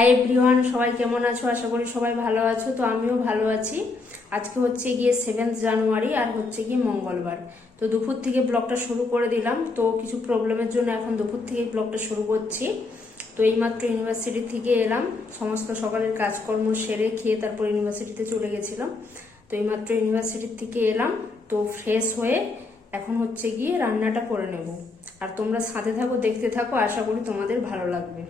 Hi everyone সবাই কেমন আছো? আশা করি সবাই ভালো আছো। তো আমিও ভালো আছি। আজকে হচ্ছে গিয়ে সেভেন্থ জানুয়ারি আর হচ্ছে গিয়ে মঙ্গলবার। তো দুপুর থেকে ব্লগটা শুরু করে দিলাম। তো কিছু প্রবলেমের জন্য এখন দুপুর থেকে ব্লগটা শুরু করছি। তো এইমাত্র ইউনিভার্সিটি থেকে এলাম। সমস্ত সকালের কাজকর্ম সেরে খেয়ে তারপর ইউনিভার্সিটিতে চলে গেছিলাম। তো এইমাত্র ইউনিভার্সিটির থেকে এলাম। তো ফ্রেশ হয়ে এখন হচ্ছে গিয়ে রান্নাটা করে নেব। আর তোমরা সাথে থাকো, দেখতে থাকো। আশা করি তোমাদের ভালো লাগবে।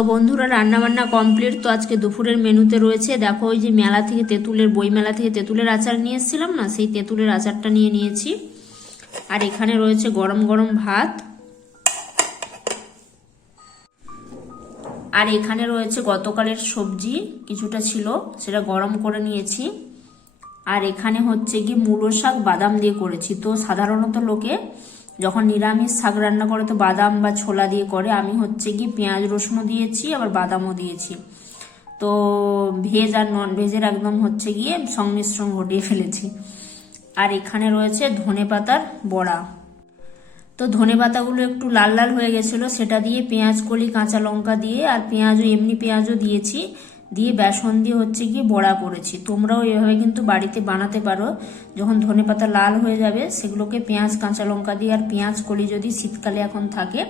তো বন্ধুরা রান্না বান্না কমপ্লিট তো আজকে দুপুরের মেনুতে রয়েছে, দেখো ওই যে মেলা থেকে তেঁতুলের বই, মেলা থেকে তেঁতুলের আচার নিয়ে এসেছিলাম না? সেই তেঁতুলের আচারটা নিয়ে নিয়েছি। আর এখানে রয়েছে গরম গরম ভাত। আর এখানে রয়েছে গতকালের সবজি, কিছুটা ছিল, সেটা গরম করে নিয়েছি। আর এখানে হচ্ছে কি মূলো শাক বাদাম দিয়ে করেছি। তো সাধারণত লোকে যখন নিরামিষ শাক রান্না করে তো বাদাম বা ছোলা দিয়ে করে, আমি হচ্ছে কি পেঁয়াজ রসুনও দিয়েছি, আবার বাদামও দিয়েছি। তো ভেজ আর নন ভেজের একদম হচ্ছে গিয়ে সংমিশ্রণ ঘটিয়ে ফেলেছি। আর এখানে রয়েছে ধনে পাতার বড়া। তো ধনে পাতাগুলো একটু লাল লাল হয়ে গেছিল, সেটা দিয়ে পেঁয়াজ, কলি, কাঁচা লঙ্কা দিয়ে, আর পেঁয়াজও, এমনি পেঁয়াজও দিয়েছি। দিয়ে বেসন দিয়ে হচ্ছে গিয়ে বড়া করেছি। তোমরাও এভাবে কিন্তু বাড়িতে বানাতে পারো। যখন ধনে পাতা লাল হয়ে যাবে, সেগুলোকে পেঁয়াজ, কাঁচা লঙ্কা দিয়ে আর পেঁয়াজ কলি যদি শীতকালে এখন থাকে,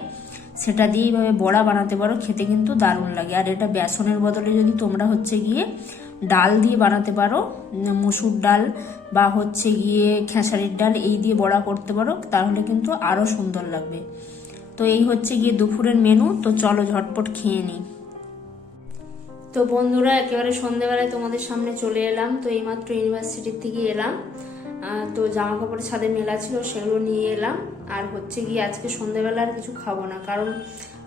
সেটা দিয়ে এইভাবে বড়া বানাতে পারো, খেতে কিন্তু দারুণ লাগে। আর এটা বেসনের বদলে যদি তোমরা হচ্ছে গিয়ে ডাল দিয়ে বানাতে পারো মুসুর ডাল বা হচ্ছে গিয়ে খেসারির ডাল, এই দিয়ে বড়া করতে পারো, তাহলে কিন্তু আরও সুন্দর লাগবে। তো এই হচ্ছে গিয়ে দুপুরের মেনু তো চলো ঝটপট খেয়ে নিই। তো বন্ধুরা, একেবারে সন্ধেবেলায় তোমাদের সামনে চলে এলাম। তো এইমাত্র ইউনিভার্সিটির থেকে এলাম। তো জামা কাপড়ের ছাদে মেলা ছিল, সেগুলো নিয়ে এলাম। আর হচ্ছে গিয়ে আজকে সন্ধেবেলা আর কিছু খাব না, কারণ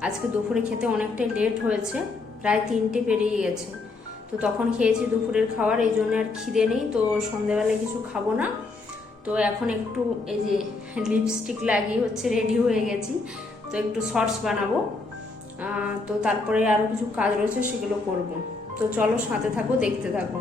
আজকে দুপুরে খেতে অনেকটাই লেট হয়েছে, প্রায় তিনটে পেরিয়ে গেছে। তো তখন খেয়েছি দুপুরের খাবার, এই জন্য আর খিদে নেই, তো সন্ধেবেলায় কিছু খাব না। তো এখন একটু এই যে লিপস্টিক লাগিয়ে হচ্ছে রেডি হয়ে গেছি। তো একটু শর্টস বানাবো। তো তারপরে আরও কিছু কাজ রয়েছে সেগুলো করব। তো চলো সাথে থাকো দেখতে থাকো।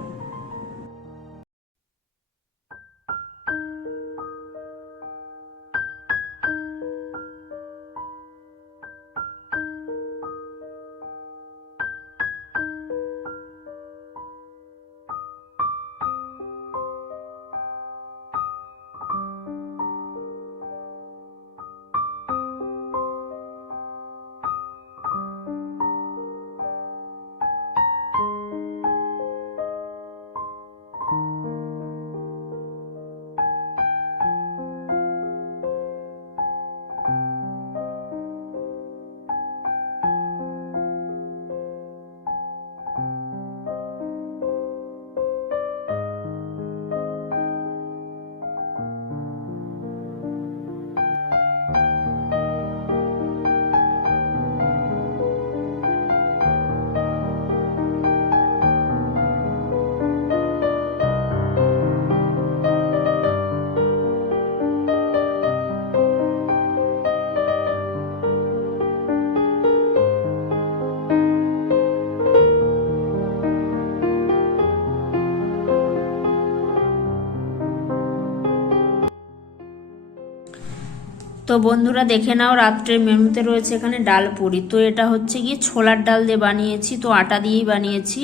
তো বন্ধুরা দেখে নাও, রাত্রের মেনুতে রয়েছে এখানে ডাল পুরি। তো এটা হচ্ছে গিয়ে ছোলার ডাল দিয়ে বানিয়েছি, তো আটা দিয়েই বানিয়েছি।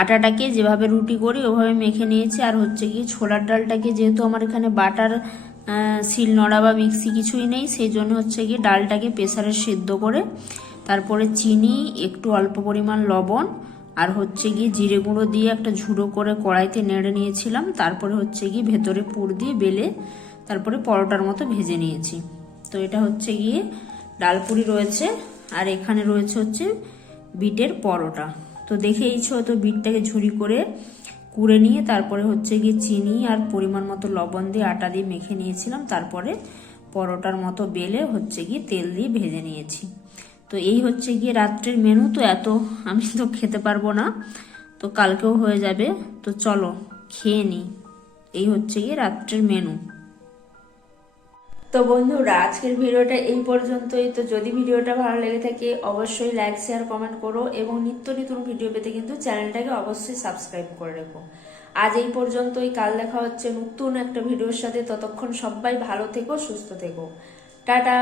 আটাটাকে যেভাবে রুটি করি ওভাবে মেখে নিয়েছি, আর হচ্ছে গিয়ে ছোলার ডালটাকে যেহেতু আমার এখানে বাটার শিল নড়া বা মিক্সি কিছুই নেই, সেই জন্য হচ্ছে গিয়ে ডালটাকে প্রেসারে সিদ্ধ করে, তারপরে চিনি, একটু অল্প পরিমাণ লবণ, আর হচ্ছে গিয়ে জিরে গুঁড়ো দিয়ে একটা ঝুড়ো করে কড়াইতে নেড়ে নিয়েছিলাম, তারপরে হচ্ছে গিয়ে ভেতরে পুর দিয়ে বেলে তারপরে পরোটার মতো ভেজে নিয়েছি। তো এটা হচ্ছে গিয়ে ডালপুরি রয়েছে, আর এখানে রয়েছে হচ্ছে বিটের পরোটা। তো দেখেইছো, তো বিটটাকে ঝুরি করে কুড়ে নিয়ে তারপরে হচ্ছে গিয়ে চিনি আর পরিমাণ মতো লবণ দিয়ে আটা দিয়ে মেখে নিয়েছিলাম, তারপরে পরোটার মতো বেলে হচ্ছে গিয়ে তেল দিয়ে ভেজে নিয়েছি। তো এই হচ্ছে গিয়ে রাত্রের মেনু তো এত আমি তো খেতে পারব না, তো কালকেও হয়ে যাবে। তো চলো, খেয়ে নিই এই হচ্ছে গিয়ে রাত্রের মেনু তো বন্ধুরা, আজকের ভিডিওটা এই পর্যন্তই। তো যদি ভিডিওটা ভালো লেগে থাকে, অবশ্যই লাইক শেয়ার কমেন্ট করো এবং নিত্য নতুন ভিডিও পেতে কিন্তু চ্যানেলটাকে অবশ্যই সাবস্ক্রাইব করে রেখো। আজ এই পর্যন্তই। কাল দেখা হচ্ছে নতুন একটা ভিডিওর সাথে। ততক্ষণ সবাই ভালো থেকো, সুস্থ থেকো। টাটা!